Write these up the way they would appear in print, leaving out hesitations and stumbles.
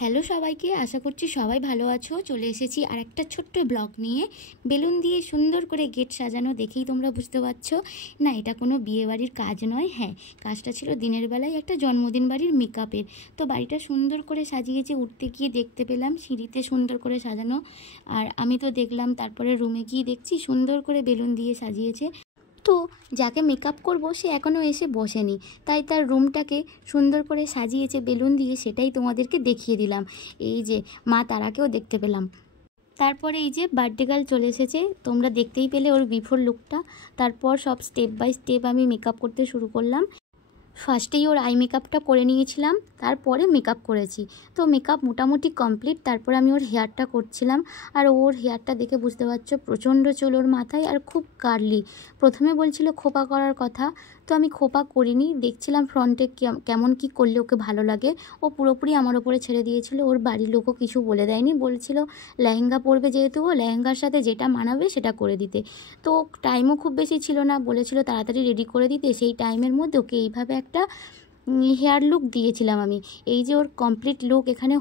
Hello সবাইকে, আশা করছি সবাই ভালো আছো। চলে এসেছি আর একটা ছোট্ট ব্লগ নিয়ে। বেলুন দিয়ে সুন্দর করে গেট সাজানো দেখেই তোমরা বুঝতে পারছো না এটা কোনো বিয়েবাড়ির কাজ নয়। হ্যাঁ, কাজটা ছিল দিনের বেলায় একটা জন্মদিন বাড়ির মেকআপের। তো বাড়িটা সুন্দর করে সাজিয়েছে, উঠতে গিয়ে দেখতে পেলাম সিঁড়িতে সুন্দর করে সাজানো। আর আমি তো দেখলাম, তারপরে রুমে গিয়ে দেখছি সুন্দর করে বেলুন দিয়ে সাজিয়েছে। তো যাকে মেকআপ করব সে এখনও এসে বসেনি, তাই তার রুমটাকে সুন্দর করে সাজিয়েছে বেলুন দিয়ে, সেটাই তোমাদেরকে দেখিয়ে দিলাম। এই যে মা তারাকেও দেখতে পেলাম। তারপরে এই যে বার্থডে গার্ল চলে এসেছে, তোমরা দেখতেই পেলে ওর বিফোর লুকটা। তারপর সব স্টেপ বাই স্টেপ আমি মেকআপ করতে শুরু করলাম। ফার্স্টেই ওর আই মেকআপটা করে নিয়েছিলাম, তারপরে মেকআপ করেছি। তো মেকআপ মোটামুটি কমপ্লিট। তারপরে আমি ওর হেয়ারটা করছিলাম। আর ওর হেয়ারটা দেখে বুঝতে পারছো প্রচণ্ড চুল ওর মাথায়, আর খুব কার্লি। প্রথমে বলছিল খোপা করার কথা, তো আমি খোপা করিনি, দেখছিলাম ফ্রন্টে কেমন কি করলে ওকে ভালো লাগে। ও পুরোপুরি আমার ওপরে ছেড়ে দিয়েছিল। ওর বাড়ির লোকও কিছু বলে দেয়নি, বলছিল লেহেঙ্গা পরবে যেহেতু, ও লেহেঙ্গার সাথে যেটা মানাবে সেটা করে দিতে। তো টাইমও খুব বেশি ছিল না, বলেছিল তাড়াতাড়ি রেডি করে দিতে। সেই টাইমের মধ্যে ওকে এইভাবে একটা হেয়ার লুক দিয়েছিলাম আমি। এই যে ওর কমপ্লিট লুক, এখানে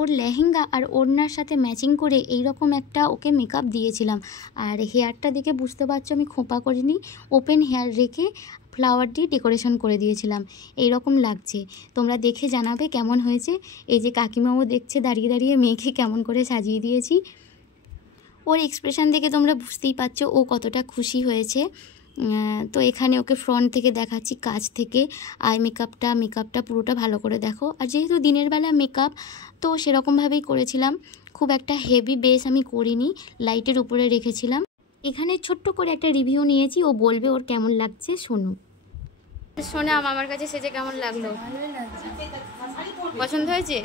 ওর লেহেঙ্গা আর ওড়নার সাথে ম্যাচিং করে এই রকম একটা ওকে মেকআপ দিয়েছিলাম। আর হেয়ারটা দেখে বুঝতে পারছো আমি খোঁপা করিনি, ওপেন হেয়ার রেখে ফ্লাওয়ার দিয়ে ডেকোরেশন করে দিয়েছিলাম। এই রকম লাগছে, তোমরা দেখে জানাবে কেমন হয়েছে। এই যে কাকিমাও দেখছে দাঁড়িয়ে দাঁড়িয়ে মেয়েকে কেমন করে সাজিয়ে দিয়েছি। ওর এক্সপ্রেশন দেখে তোমরা বুঝতেই পারছো ও কতটা খুশি হয়েছে। তো এখানে ওকে ফ্রন্ট থেকে দেখাচ্ছি, কাছ থেকে আই মেকআপটা পুরোটা ভালো করে দেখো। আর যেহেতু দিনের বেলা মেকআপ, তো সেরকমভাবেই করেছিলাম। খুব একটা হেভি বেস আমি করিনি, লাইটের উপরে রেখেছিলাম। এখানে ছোট্ট করে একটা রিভিউ নিয়েছি, ও বলবে ওর কেমন লাগছে। শোনো সোনাম, আমার কাছে সেজে কেমন লাগলো? পছন্দ হয়েছে?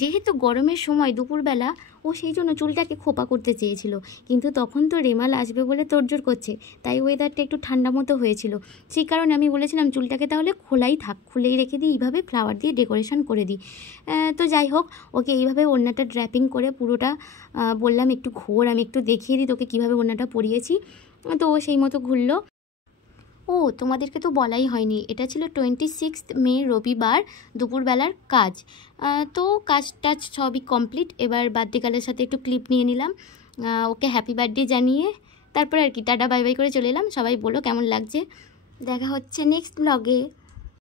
যেহেতু গরমের সময় দুপুরবেলা, ও সেই জন্য চুলটাকে খোপা করতে চেয়েছিল, কিন্তু তখন তো রেমাল আসবে বলে তোড়জোড় করছে, তাই ওয়েদারটা একটু ঠান্ডা মতো হয়েছিল। সেই কারণে আমি বলেছিলাম চুলটাকে তাহলে খোলাই থাক, খুলেই রেখে দিই, এইভাবে ফ্লাওয়ার দিয়ে ডেকোরেশন করে দিই। তো যাই হোক, ওকে এইভাবে ওড়নাটা ড্র্যাপিং করে পুরোটা বললাম একটু ঘোর, আমি একটু দেখিয়ে দিই তোকে কীভাবে ওড়নাটা পরিয়েছি। তো ও সেই মতো ঘুরলো। ও তোমাদেরকে তো বলাই হয়নি, এটা ছিল 26 মে রবিবার দুপুরবেলার কাজ। তো কাজটা সবই কমপ্লিট। এবার বার্থডে গার্লের সাথে একটু ক্লিপ নিয়ে নিলাম, ওকে হ্যাপি বার্থডে জানিয়ে। তারপরে আর কি টাটা বাই বাই করে চলে এলাম। সবাই বলো কেমন লাগছে। দেখা হচ্ছে নেক্সট ব্লগে।